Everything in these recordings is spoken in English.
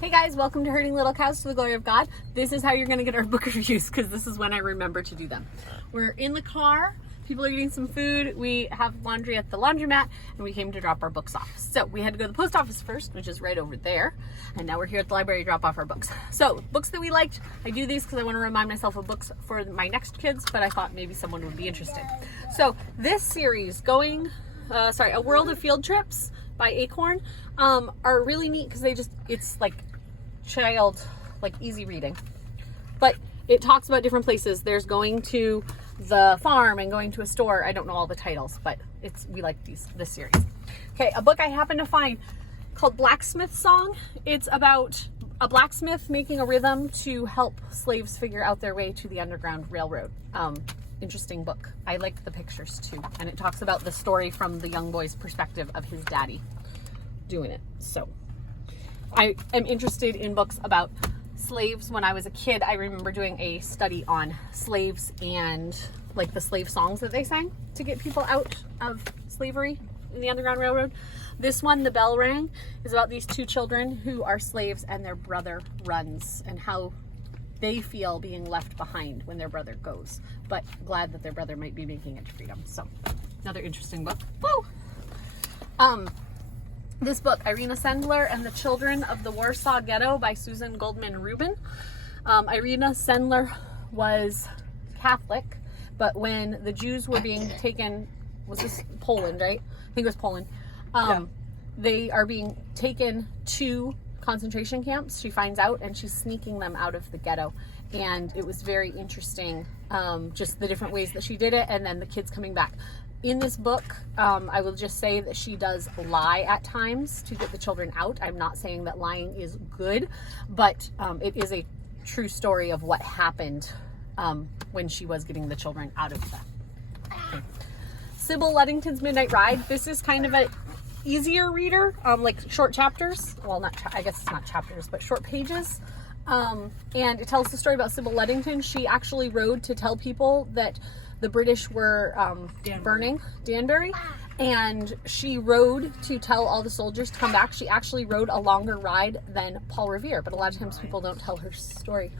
Hey guys, welcome to Herding Little Cows to the Glory of God. This is how you're going to get our book reviews because this is when I remember to do them. We're in the car, people are eating some food, we have laundry at the laundromat, and we came to drop our books off. So we had to go to the post office first, which is right over there, and now we're here at the library to drop off our books. So books that we liked, I do these because I want to remind myself of books for my next kids, but I thought maybe someone would be interested. So this series, A World of Field Trips by Acorn, are really neat because it's like easy reading, but it talks about different places. There's going to the farm and going to a store. I don't know all the titles, but we like this series. Okay, a book I happened to find called Blacksmith Song. It's about a blacksmith making a rhythm to help slaves figure out their way to the Underground Railroad. Interesting book. I like the pictures too, and it talks about the story from the young boy's perspective of his daddy doing it. So I am interested in books about slaves. When I was a kid, I remember doing a study on slaves and like the slave songs that they sang to get people out of slavery in the Underground Railroad. This one, The Bell Rang, is about these two children who are slaves and their brother runs and how they feel being left behind when their brother goes, but glad that their brother might be making it to freedom. So another interesting book. Woo! This book, Irina Sendler and the Children of the Warsaw Ghetto by Susan Goldman Rubin. Irina Sendler was Catholic, but when the Jews were being taken, was this Poland, right? I think it was Poland. Yeah. They are being taken to concentration camps. She finds out and she's sneaking them out of the ghetto. And it was very interesting, just the different ways that she did it and then the kids coming back. In this book, I will just say that she does lie at times to get the children out. I'm not saying that lying is good, but it is a true story of what happened when she was getting the children out of them. Okay. Sybil Ludington's Midnight Ride. This is kind of an easier reader, like short chapters. Well, I guess it's not chapters, but short pages. And it tells the story about Sybil Ludington. She actually rode to tell people that the British were burning Danbury, and she rode to tell all the soldiers to come back. She actually rode a longer ride than Paul Revere, but a lot of times people don't tell her story.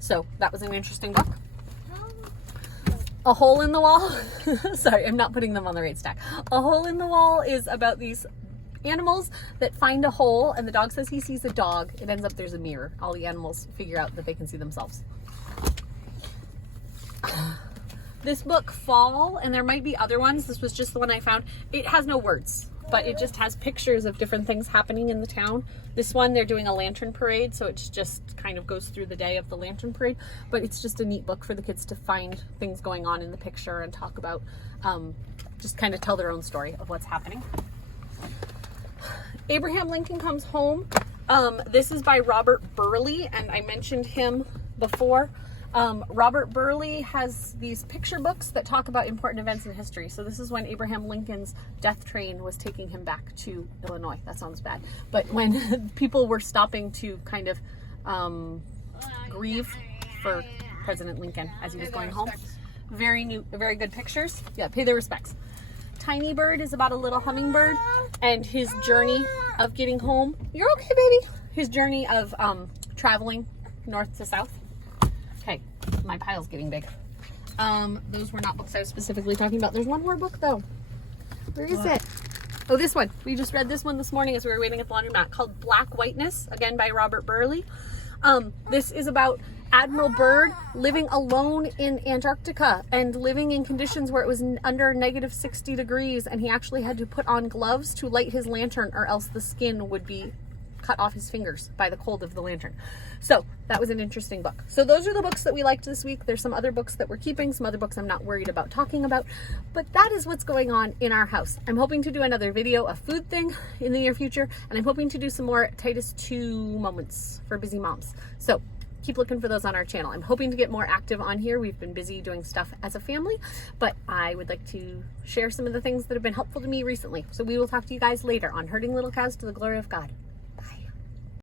So that was an interesting book. A Hole in the Wall. Sorry, I'm not putting them on the right stack. A Hole in the Wall is about these animals that find a hole, and the dog says he sees a dog. It ends up there's a mirror. All the animals figure out that they can see themselves. This book, Fall, and there might be other ones. This was just the one I found. It has no words, but it just has pictures of different things happening in the town. This one, they're doing a lantern parade, so it just kind of goes through the day of the lantern parade, but it's just a neat book for the kids to find things going on in the picture and talk about, just kind of tell their own story of what's happening. Abraham Lincoln Comes Home. This is by Robert Burleigh, and I mentioned him before. Robert Burleigh has these picture books that talk about important events in history. So this is when Abraham Lincoln's death train was taking him back to Illinois. That sounds bad. But when people were stopping to kind of grieve for President Lincoln as he was going home. Very good pictures. Yeah, pay their respects. Tiny Bird is about a little hummingbird and his journey of getting home. You're okay, baby. His journey of traveling north to south. Okay, my pile's getting big. Those were not books I was specifically talking about. There's one more book though. Where is it? Oh, this one. We just read this one this morning as we were waiting at the laundromat, called Black Whiteness, again by Robert Burleigh. This is about Admiral Byrd living alone in Antarctica and living in conditions where it was under negative 60 degrees, and he actually had to put on gloves to light his lantern or else the skin would be cut off his fingers by the cold of the lantern. So that was an interesting book. So those are the books that we liked this week. There's some other books that we're keeping, some other books I'm not worried about talking about, but that is what's going on in our house. I'm hoping to do another video, a food thing in the near future, and I'm hoping to do some more Titus 2 moments for busy moms. So keep looking for those on our channel. I'm hoping to get more active on here. We've been busy doing stuff as a family, but I would like to share some of the things that have been helpful to me recently. So we will talk to you guys later on Herding Little Cows to the Glory of God.